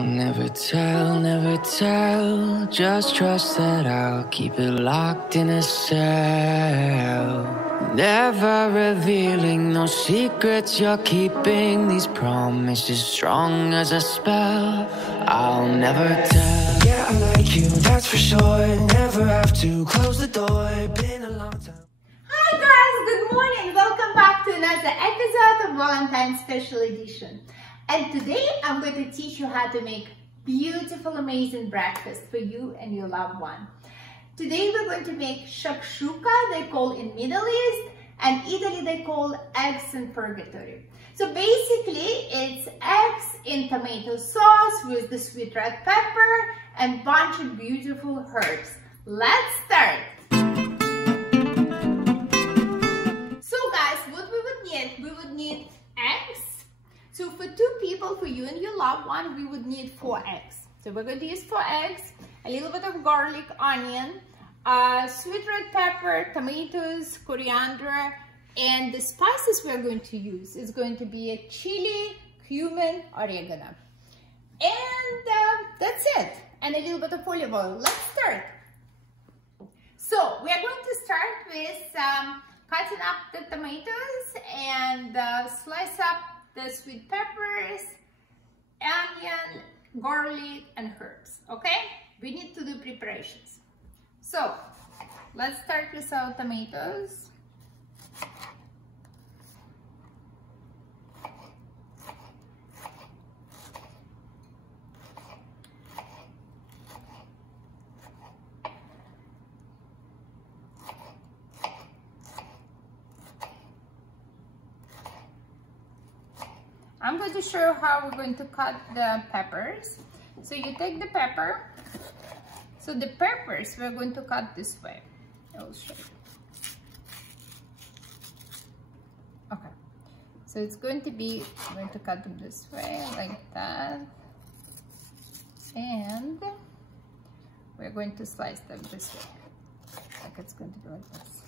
I'll never tell, never tell. Just trust that I'll keep it locked in a cell. Never revealing no secrets you're keeping. These promises strong as a spell. I'll never tell. Yeah, I like you, that's for sure. Never have to close the door. Been a long time. Hi guys, good morning. Welcome back to another episode of Valentine's Special Edition. And today I'm going to teach you how to make beautiful, amazing breakfast for you and your loved one. Today we're going to make shakshuka, they call in Middle East, and Italy they call eggs in purgatory. So basically it's eggs in tomato sauce with the sweet red pepper and bunch of beautiful herbs. Let's start. So guys, what we would need eggs. So for 2 people, for you and your loved one, we would need 4 eggs. So we're going to use 4 eggs, a little bit of garlic, onion, sweet red pepper, tomatoes, coriander, and the spices we're going to use is going to be a chili, cumin, oregano. And that's it. And a little bit of olive oil. Let's start. So we are going to start with cutting up the tomatoes and slice up the sweet peppers, onion, garlic, and herbs. Okay, we need to do preparations. So let's start with our tomatoes. I'm going to show how we're going to cut the peppers. So you take the pepper. So the peppers we're going to cut this way. I'll show you. Okay. So it's going to be, I'm going to cut them this way, like that. And we're going to slice them this way. Like it's going to be like this.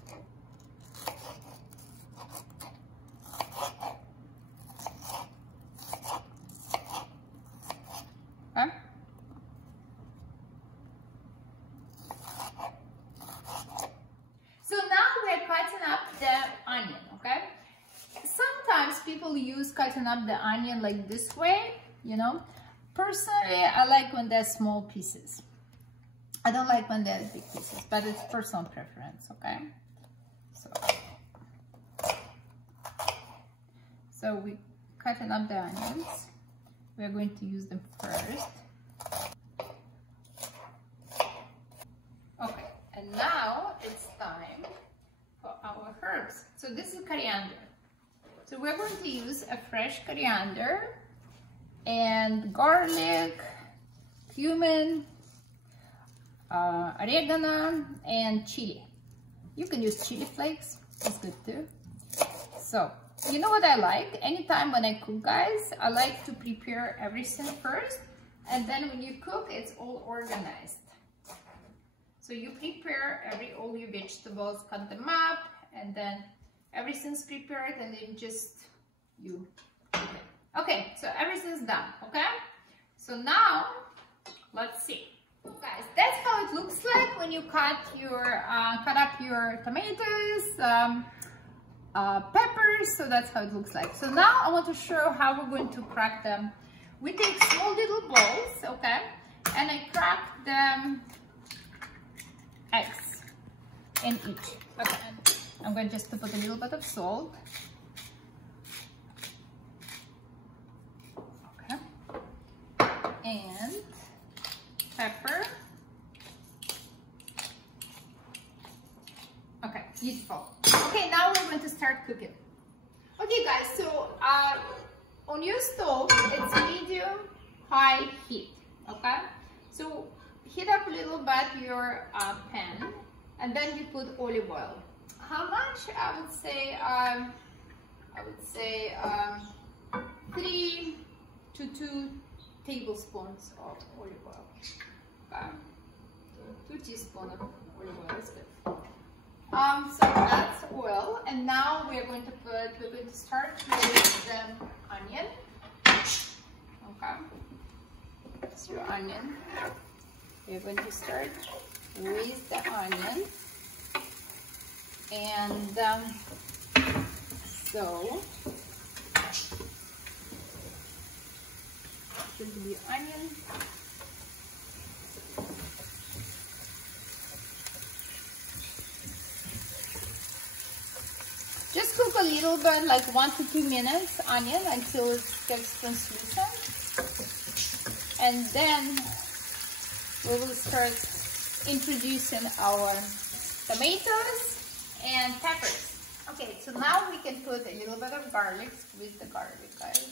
People use cutting up the onion like this way, you know. Personally, I like when they're small pieces. I don't like when they're big pieces, but it's personal preference, okay? So we cutting up the onions. We're going to use them first. Okay, and now it's time for our herbs. So this is coriander. So we're going to use a fresh coriander and garlic, cumin, oregano, and chili. You can use chili flakes, that's good too. So, you know what I like? Anytime when I cook, guys, I like to prepare everything first, and then when you cook, it's all organized. So you prepare all your vegetables, cut them up, and then everything's prepared, and then you okay, so everything's done. Okay, so now let's see. So guys, that's how it looks like when you cut up your tomatoes, peppers. So that's how it looks like. So now I want to show how we're going to crack them. We take small little balls, okay, and I crack them eggs in each. Okay. I'm going just to put a little bit of salt. Okay. And pepper. Okay, beautiful. Okay, now we're going to start cooking. Okay guys, so on your stove, it's medium high heat, okay? So heat up a little bit your pan, and then you put olive oil. How much? I would say 3 to 2 tablespoons of olive oil. Okay. 2 teaspoons of olive oil is good. So that's oil, and now we're going to start with the onion. Okay. Here's your onion. You're going to start with the onion. And so, this will be onion. Just cook a little bit, like 1 to 2 minutes, onion until it gets translucent. And then we will start introducing our tomatoes and peppers. Okay, so now we can put a little bit of garlic, squeeze the garlic, guys.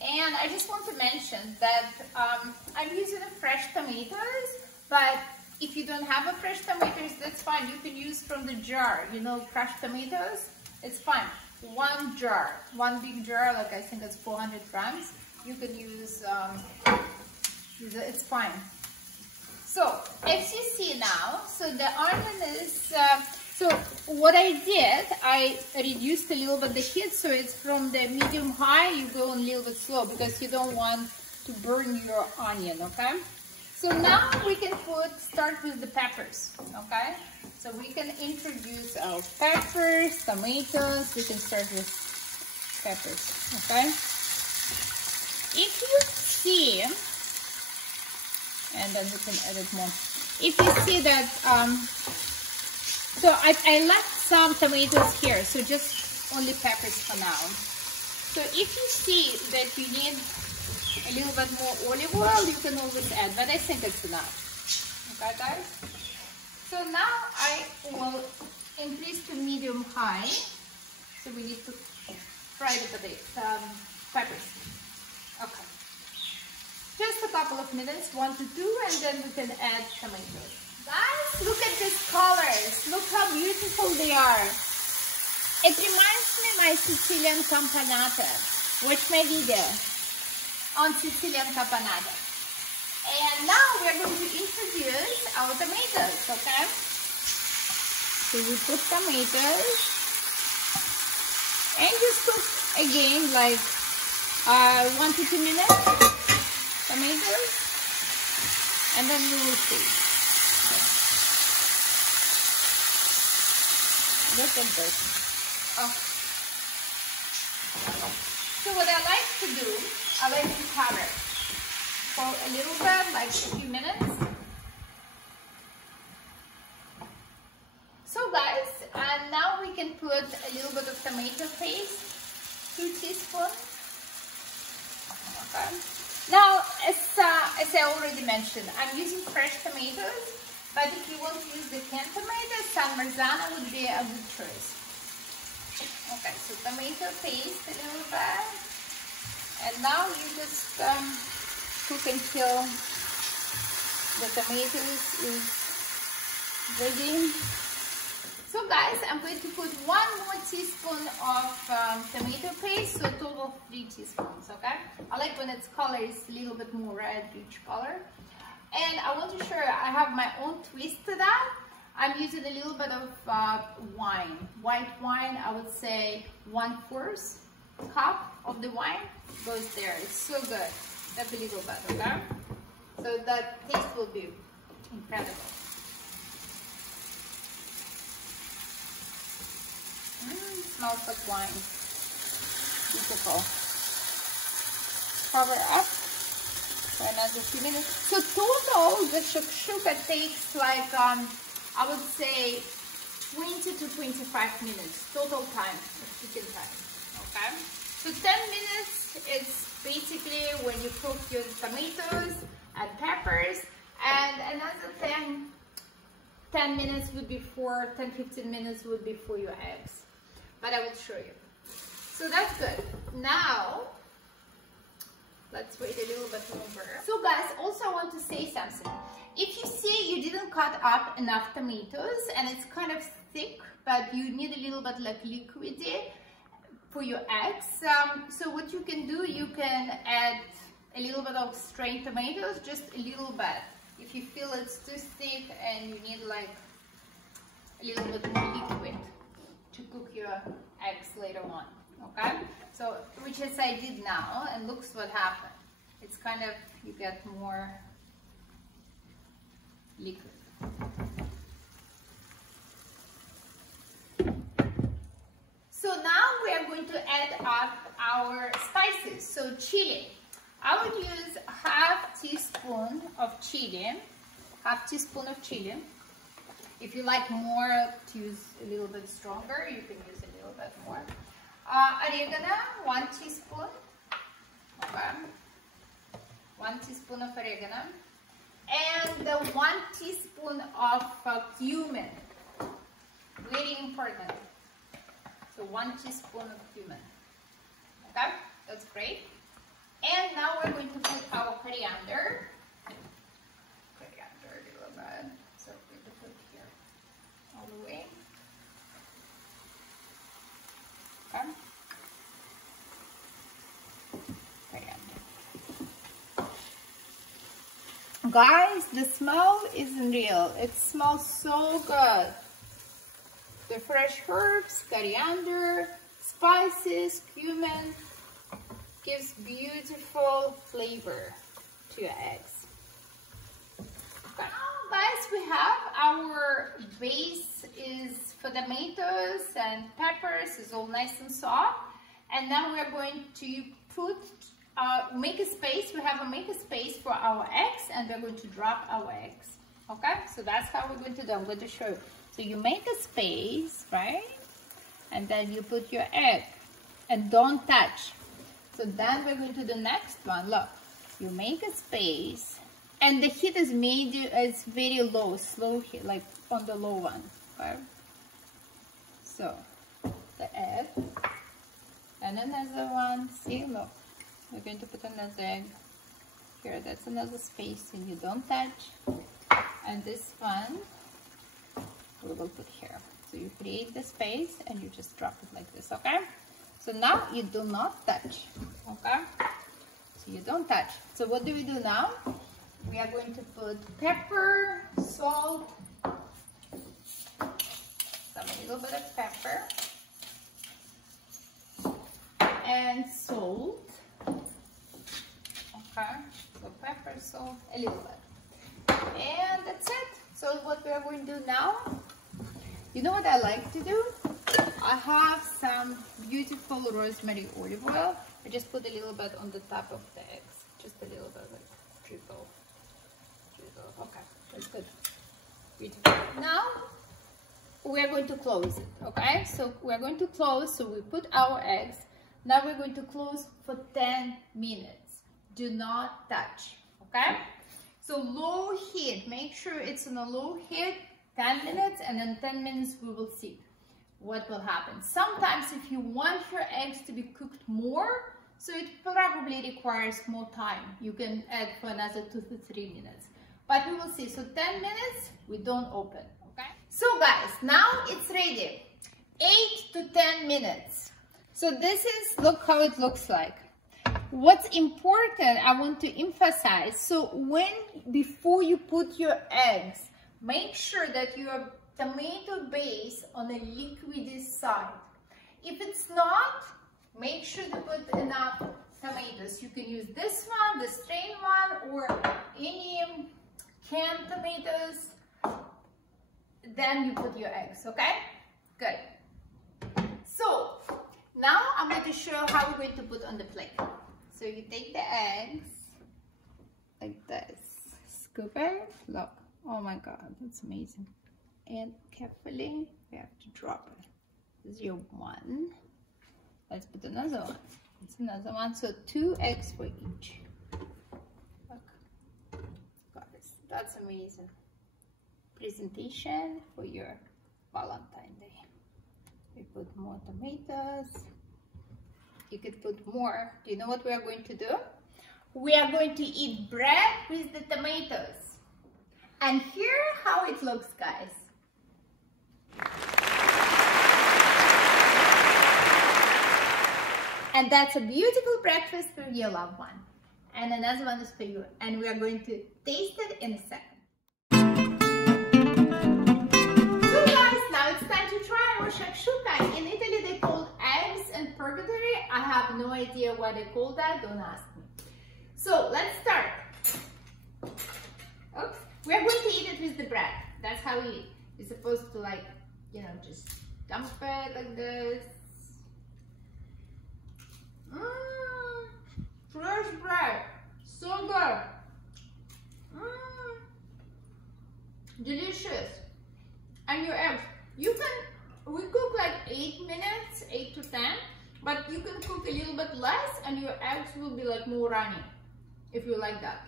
And I just want to mention that I'm using fresh tomatoes, but if you don't have a fresh tomatoes, that's fine. You can use from the jar, you know, crushed tomatoes. It's fine. One jar, one big jar, like I think it's 400 grams. You can use, it's fine. So, as you see now, so the onion is, so what I did, I reduced a little bit the heat, so it's from the medium high, you go a little bit slow because you don't want to burn your onion, okay? So now we can start with the peppers, okay? So we can introduce our peppers, tomatoes, we can start with peppers, okay? If you see, and then we can edit more. If you see that, so I left some tomatoes here, so just only peppers for now. So if you see that you need a little bit more olive oil, you can always add, but I think it's enough. Okay, guys? So now I will increase to medium high. So we need to fry the peppers. Okay. Just a couple of minutes, 1 to 2, and then we can add tomatoes. Guys, look at these colors. Look how beautiful they are. It reminds me of my Sicilian campanata. Watch my video on Sicilian campanata. And now we're going to introduce our tomatoes, okay? So we put tomatoes and just cook again like 1 to 2 minutes. Tomatoes, and then we will see. Look at this. Oh. So what I like to do, I like to cover for a little bit, like a few minutes. So guys, and now we can put a little bit of tomato paste, 2 teaspoons. Okay. Now, as I already mentioned, I'm using fresh tomatoes, but if you want to use the canned tomatoes, some Marzano would be a good choice. Okay, so tomato paste a little bit, and now you just cook until the tomatoes is ready. So guys, I'm going to put 1 more teaspoon of tomato paste, so a total of 3 teaspoons, okay? I like when its color is a little bit more red, rich color. And I want to show you, I have my own twist to that. I'm using a little bit of wine. White wine, I would say 1/4 cup of the wine goes there. It's so good. That's a little bit, okay? So that taste will be incredible. Smells like wine. Beautiful. Cover up for another few minutes. So total, the shakshuka takes like, I would say 20 to 25 minutes. Total time, cooking time. Okay? So 10 minutes is basically when you cook your tomatoes and peppers. And another 10 minutes would be 10-15 minutes would be for your eggs. But I will show you. So that's good. Now, let's wait a little bit longer. So guys, also I want to say something. If you see you didn't cut up enough tomatoes and it's kind of thick, but you need a little bit like liquidy for your eggs, so what you can do, you can add a little bit of strained tomatoes, just a little bit. If you feel it's too thick and you need like a little bit more liquid to cook your eggs later on, okay? So, which is I did now, and looks what happened. It's kind of, you get more liquid. So now we are going to add up our spices. So chili, I would use half teaspoon of chili. If you like more to use a little bit stronger, you can use a little bit more. Oregano, 1 teaspoon. Okay. 1 teaspoon of oregano. And 1 teaspoon of cumin. Very important. So 1 teaspoon of cumin. Okay, that's great. And now we're going to put our coriander. Coriander a little bit. So we're going to put here all the way. Okay. Coriander. Guys, the smell isn't real. It smells so good. The fresh herbs, coriander, spices, cumin gives beautiful flavor to your eggs. Okay. Now, guys, we have our base is for tomatoes and peppers. It's all nice and soft. And now we're going to put make a space. We have to make a space for our eggs, and we're going to drop our eggs. Okay, so that's how we're going to do. I'm going to show you. So you make a space, right? And then you put your egg, and don't touch. So then we're going to the next one. Look, you make a space, and the heat is very low, slow heat, like on the low one. Okay. So the egg, and another one. See, look. We're going to put another egg here. That's another space, and you don't touch. And this one we will put here. So you create the space and you just drop it like this. Okay. So now you do not touch. Okay. So you don't touch. So what do we do now? We are going to put pepper, salt, a little bit of pepper, and salt. Okay, so pepper, salt, a little bit. And that's it. So what we are going to do now, you know what I like to do? I have some beautiful rosemary olive oil. I just put a little bit on the top of the eggs. Just a little bit, like drizzle. Okay, that's good. Beautiful. Now, we are going to close it, okay? So we are going to close, so we put our eggs. Now we're going to close for 10 minutes. Do not touch, okay? So low heat, make sure it's on a low heat, 10 minutes, and then 10 minutes we will see what will happen. Sometimes if you want your eggs to be cooked more, so it probably requires more time. You can add for another 2 to 3 minutes. But we will see. So 10 minutes, we don't open, okay? So guys, now it's ready. 8 to 10 minutes. So this is, look how it looks like. What's important, I want to emphasize, so before you put your eggs, make sure that your tomato base on a liquidy side. If it's not, make sure to put enough tomatoes. You can use this one, the strained one, or any canned tomatoes. Then you put your eggs, okay? Good. So, now I'm going to show how we're going to put on the plate. So you take the eggs like this, scoop it, look, oh my god, that's amazing. And carefully, we have to drop it. This is your one. Let's put another one. It's another one, so 2 eggs for each. Look, guys, that's amazing. Presentation for your Valentine Day. We put more tomatoes. You could put more. Do you know what we are going to do? We are going to eat bread with the tomatoes. And here how it looks, guys. And that's a beautiful breakfast for your loved one. And another one is for you. And we are going to taste it in a second. So guys, now it's time to try our shakshuka. In Italy they call Eggs In Purgatory. I have no idea why they call that, don't ask me. So let's it with the bread. That's how you eat. You're supposed to, like, you know, just dump it like this. Fresh bread, so good. Delicious. And your eggs, we cook like 8 minutes, 8 to 10, but you can cook a little bit less and your eggs will be like more runny, if you like that.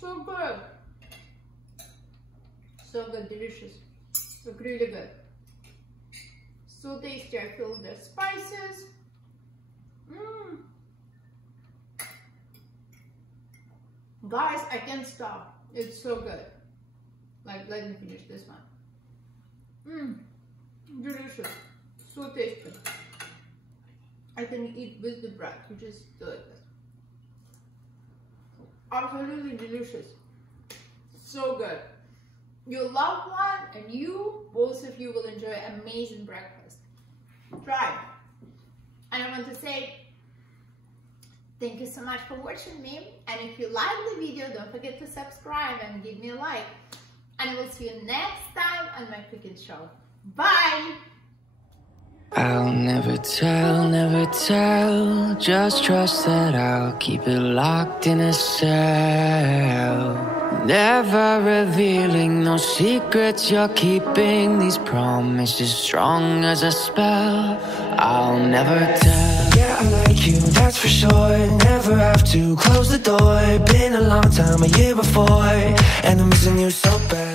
So good. So good, delicious. Look really good. So tasty. I feel the spices. Guys, I can't stop. It's so good. Like, let me finish this one. Delicious. So tasty. I can eat with the bread. You just do it. Absolutely delicious. So good. Your loved one and you, both of you will enjoy amazing breakfast. Try it. And I want to say thank you so much for watching me. And if you like the video, don't forget to subscribe and give me a like. And I will see you next time on my cooking show. Bye! I'll never tell, just trust that I'll keep it locked in a cell. Never revealing no secrets you're keeping, these promises strong as a spell. I'll never tell. Yeah, I like you, that's for sure. Never have to close the door. Been a long time, a year before, and I'm missing you so bad.